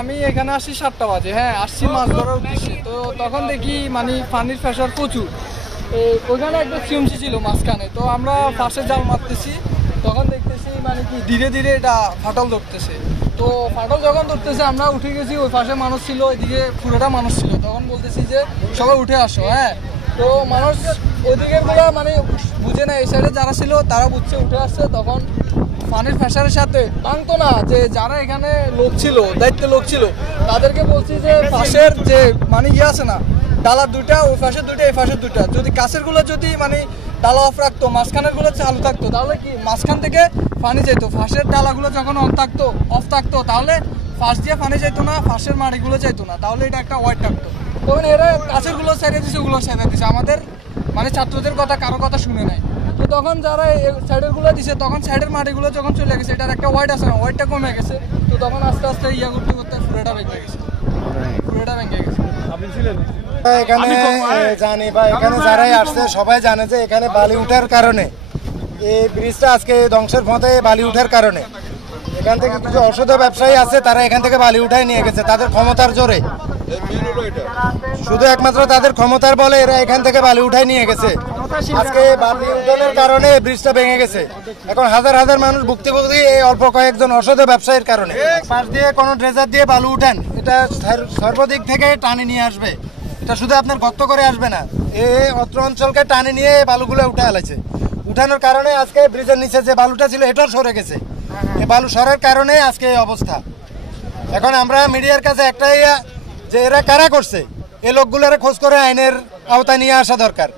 আমি এখানে আসছি 7টা বাজে, হ্যাঁ আসছি মাছ ধরার উদ্দেশ্যে। তো তখন দেখি মানে পানির প্রেশার প্রচুর, ওইখানে একটা সিএমসি ছিল মাঝখানে। তো আমরা ফাঁসে জাল মারতেছি, তখন দেখতেছি মানে কি ধীরে ধীরে এটা ফাটল ধরতেছে। তো ফাটল যখন ধরতেছে আমরা উঠে গেছি, ওই পাশে মানুষ ছিল, ওইদিকে পুরোটা মানুষ ছিল। তখন বলতেছি যে সবাই উঠে আসো, হ্যাঁ। তো মানুষ ওইদিকে পুরো মানে বুঝে না, এই সাইডে যারা ছিল তারা বুঝছে, উঠে আসছে। তখন পানির প্রেশারের সাথে ভাঙতো না, যে যারা এখানে লোক ছিল, দায়িত্বে লোক ছিল, তাদেরকে বলছি যে পাশের যে মানে ইয়ে আছে না, ডালার দুইটা, ওই পাশের দুইটা, এই পাশের দুইটা, যদি কাছের গুলো যদি মানে ডালা অফ রাখতো, মাঝখানের গুলো চালু থাকতো, তাহলে কি মাঝখান থেকে পানি যেত। ফাঁসের ডালাগুলো যখন অফ থাকতো তাহলে ফাঁস দিয়ে পানি যেত না, ফাঁসের মাড়িগুলো যেত না, তাহলে এটা একটা ওয়াইড থাকতো। তখন এরা কাছের গুলো ছেড়ে দিছে, ওগুলো ছেড়ে দিছে, আমাদের মানে ছাত্রদের কথা কারো কথা শুনে নাই। তো তখন যারা সাইডের গুলো দিছে, তখন সাইডের মাটিগুলো যখন চলে গেছে, এটার একটা ওয়াইড আছে না, ওয়াইডটা কমে গেছে। তো তখন আস্তে আস্তে ইয়া করতে করতে পুরোটা ভেঙে গেছে। আপনি ছিলেন এখানে? জানি বা এখানে যারাই আসছে সবাই জানে যে এখানে বালি উঠার কারণে এই ব্রিজটা আজকে ধ্বংসের পথে, বালি উঠার কারণে এখান থেকে কিছু অসাধু ব্যবসায়ী আছে, তারা এখান থেকে বালি উঠায় নিয়ে গেছে তাদের ক্ষমতার জোরে। শুধু একমাত্র তাদের ক্ষমতার বলে এরা এখান থেকে বালি উঠায় নিয়ে গেছে। আজকে বালি উঠানোর কারণে ব্রিজটা ভেঙে গেছে। এখন হাজার হাজার মানুষ ভুক্তভোগী এই অল্প কয়েকজন অসাধু ব্যবসায়ীর কারণে। পাশ দিয়ে কোনো ড্রেজার দিয়ে বালু উঠান, এটা সর্বদিক থেকে টানে নিয়ে আসবে, এটা শুধু আপনার গর্ত করে আসবে না, অত্র অঞ্চলকে টানে নিয়ে বালুগুলো উঠে আলাইছে। উঠানোর কারণে আজকে ব্রিজের নিচে যে বালুটা ছিল এটাও সরে গেছে। এই বালু সরার কারণে আজকে এই অবস্থা। এখন আমরা মিডিয়ার কাছে একটাই, যে এরা কারা করছে, এই লোকগুলোর খোঁজ করে আইনের আওতায় নিয়ে আসা দরকার।